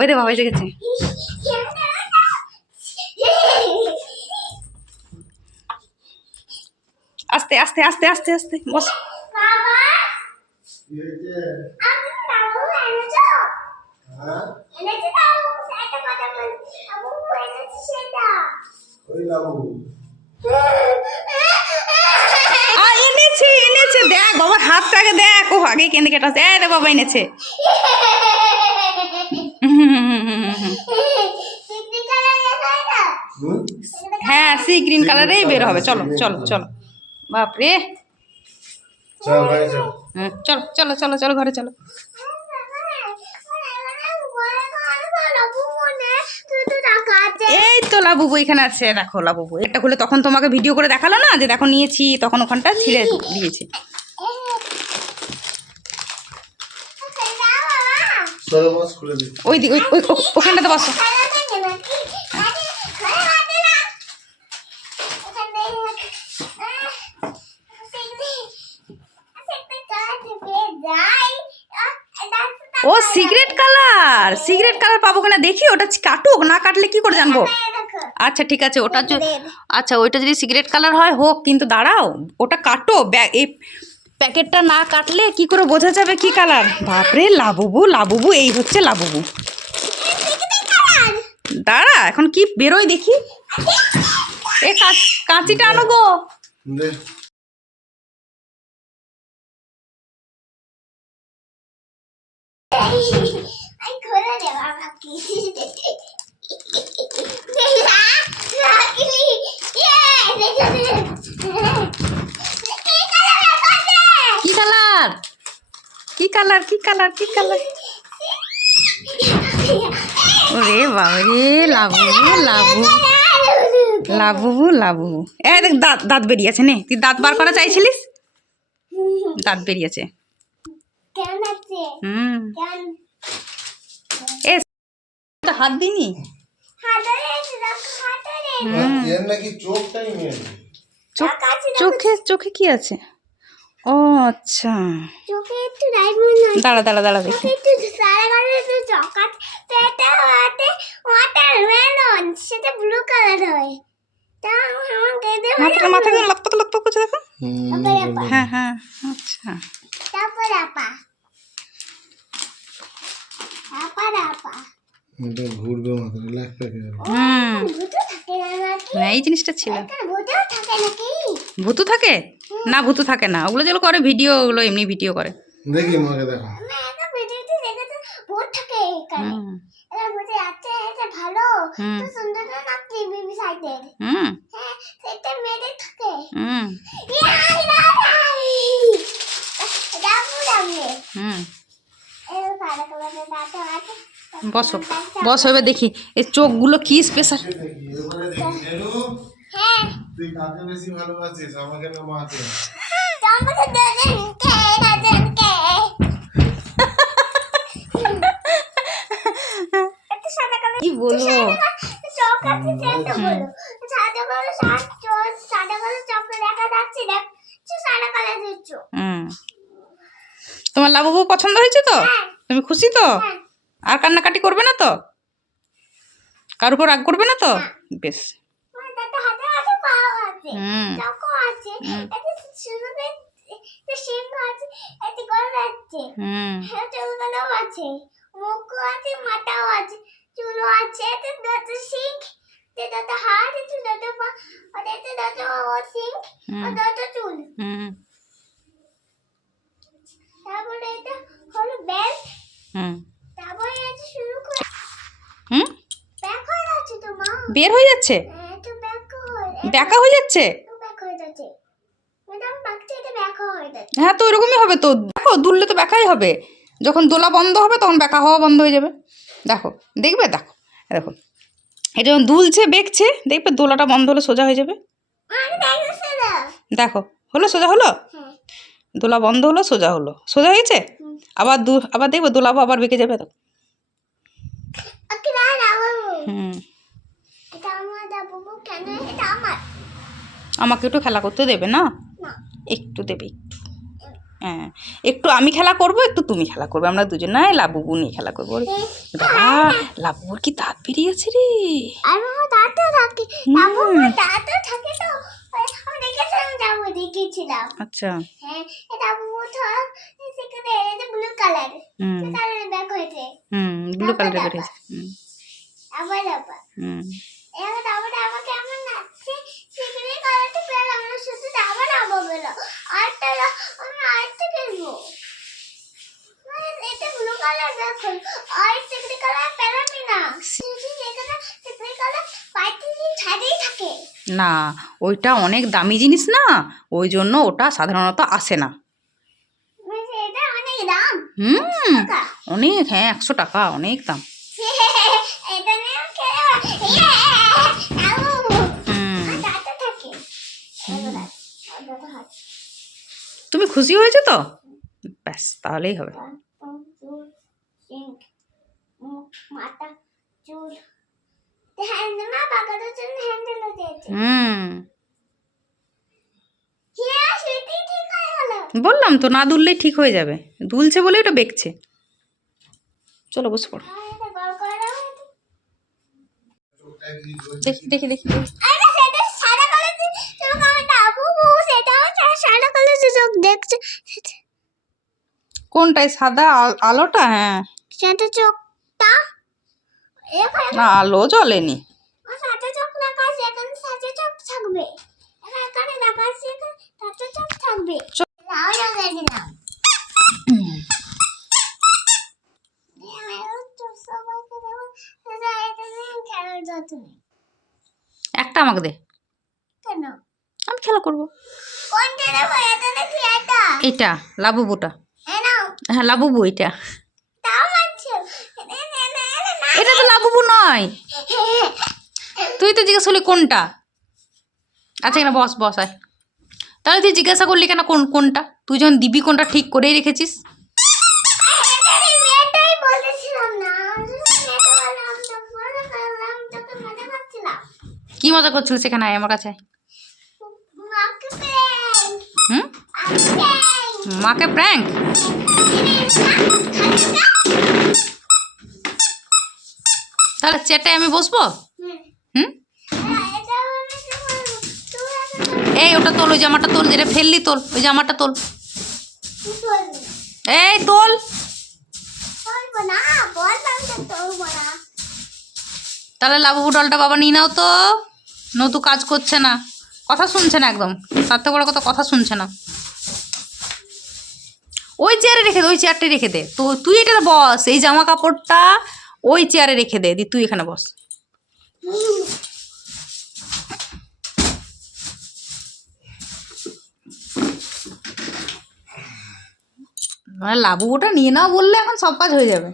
ওই রে বাবা এসে গেছে। আস্তে আস্তে আস্তে আস্তে আস্তে বস। এনেছে এনেছে দেখ বাবার হাতটাকে দেখ, ও আগে কেঁদে কেটে রে বাবা এনেছে। হ্যাঁ সি গ্রিন কালারেই বের হবে। চলো চলো চলো বাপরে, চলো চলো চলো চলো ঘরে চলো। এই তো লাবুবু এখানে আছে, দেখো লাবুবু এটা খুলে তখন তোমাকে ভিডিও করে দেখালো না যে দেখো নিয়েছি, তখন ওখানটা ছিঁড়ে দিয়েছে। ওই দিক ওখানটাতে বসো। ও সিগারেট কালার, সিগারেট কালার পাবো কিনা দেখি, ওটা কাটুক, না কাটলে কি করে জানবো। আচ্ছা ঠিক আছে ওটা, আচ্ছা ওইটা যদি সিগারেট কালার হয় হোক, কিন্তু দাঁড়াও ওটা কাটো, এই প্যাকেটটা না কাটলে কি করে বোঝা যাবে কি কালার। বাপরে লাবুবু লাবুবু, এই হচ্ছে লাবুবু। দাঁড়া এখন কি বেরোয় দেখি। এ কাঁচিটা আনো গো। কি কালার কি কালার কি কালার কি কালার? ওরে বাবারে লাবুবু লাবু লাবুবু লাবুবু। এ দেখ দাঁত দাঁত বেরিয়েছে নে, তুই দাঁত বার করা চাইছিলিস, দাঁত বেরিয়েছে। এ হাত দিনি, চোখে চোখে কি আছে? ও আচ্ছা দাঁড়া দাঁড়া দাঁড়া দেখি। মাথাটা লকপক লকপক করছে দেখো। হ্যাঁ হ্যাঁ আচ্ছা এই জিনিসটা ছিল। ভূতু থাকে না, ভূতু থাকে না, ওগুলো যেগুলো করে ভিডিও, ওগুলো এমনি ভিডিও করে। দেখি মাকে দেখো। বসো বসো এবার দেখি এই চোখগুলো কি স্পেশাল। কি বলবো, তোমার লাবুবু পছন্দ হয়েছে তো? তুমি খুশি তো? আর কান্নাকাটি করবে না তো? কার উপর রাগ করবে না তো? বেশ বের হয়ে যাচ্ছে, ব্যাকা হয়ে যাচ্ছে। হ্যাঁ তো ওরকমই হবে তো, দেখো দুললে তো ব্যাকাই হবে, যখন দোলা বন্ধ হবে তখন ব্যাকা হওয়া বন্ধ হয়ে যাবে। দেখো দেখবে, দেখো দেখো এটা যখন দুলছে বেঁকছে, দেখবে দোলাটা বন্ধ হলে সোজা হয়ে যাবে। দেখো হলো সোজা হলো, দোলা বন্ধ হলো সোজা হলো, সোজা হয়েছে। আবার আবার দেখবে দোলাবো আবার বেঁকে যাবে। তো আমাকে একটু খেলা করতে দেবে না? একটু দেবে একটু। হ্যাঁ, একটু আমি খেলা করব, একটু তুমি খেলা করবে, আমরা দুজনাই লাবুবু নিয়ে খেলা করবো। দাদা, লাবুবুর কি দাঁত বেরিয়েছে রে? আর আমার দাঁতও থাকে, লাবুবুর দাঁতও থাকে তো, আমি দেখেছিলাম। আচ্ছা। হ্যাঁ, লাবুবু তো সেখানে এটা ব্লু কালার, কালার ব্যাক হয়েছে। ব্লু কালারের বেরিয়েছে। আবার এবার আমাকে এমন লাগছে সেখানে কালারটা পেলাম না, শুধু আবার বলো আরেকটা আমি আরেকটা কিনবো, এটা ব্লু কালার ব্যাক হল, আর সেখানে কালার পেলামই না, সেখানে সেখানে কালার পাইতে ছাড়েই থাকে না, ওইটা অনেক দামি জিনিস না, ওই জন্য ওটা সাধারণত আসে না। এটা অনেক দাম। অনেক, হ্যাঁ 100 টাকা, অনেক দাম। এটা নিয়ে তুমি খুশি হয়েছো তো? ব্যাস, তাহলেই হবে। মাথা চুল হ্যান্ডেল না, বাগানোর জন্য হ্যান্ডেলও দিয়েছে। বললাম তো, না দুললেই ঠিক হয়ে যাবে, দুলছে বলে ওটা বেঁকছে। চলো বসে পড়ো। দেখি দেখি দেখি কোনটাই সাদা আলোটা? হ্যাঁ, সেটা চোখটা না আলো জ্বলেনি। সাদা চোখ রাখা আছে, এখানে সাদা চোখ থাকবে, এখানে রাখা আছে, সাদা চোখ থাকবে। লাউ লাগাই দিলাম। একটা আমাকে দে। কেন? আমি খেলা করবো। কোনটা দেবো? এটা নাকি এটা? এটা লাবুবুটা। নাও। হ্যাঁ লাবুবু এটা। তাও মানছো? এটা তো লাবুবু নয়। তুই তো জিজ্ঞাসা করলি কোনটা। আচ্ছা এখানে বস বস আয়। তাহলে তুই জিজ্ঞাসা করলি কেন কোনটা? তুই যখন দিবি কোনটা ঠিক করেই রেখেছিস। কি মজা করছিল সেখানে? আয় আমার কাছে। মাকে প্র্যাঙ্ক? তাহলে চেটে আমি বসবো? এই ওটা তোল, ওই জামাটা তোল, যেটা ফেললি তোল, ওই জামাটা তোল, এই তোল। তাহলে লাবুবু ডলটা বাবা নিয়ে নাও তো, নতু কাজ করছে না, কথা শুনছে না একদম, তার থেকে বড় কথা, কথা শুনছে না। ওই চেয়ারে রেখে দে, ওই চেয়ারটাই রেখে দে, তো তুই এটাতে বস, এই জামা কাপড়টা ওই চেয়ারে রেখে দে, দি তুই এখানে বস। মানে লাবুবুটা নিয়ে নাও বললে এখন সব কাজ হয়ে যাবে।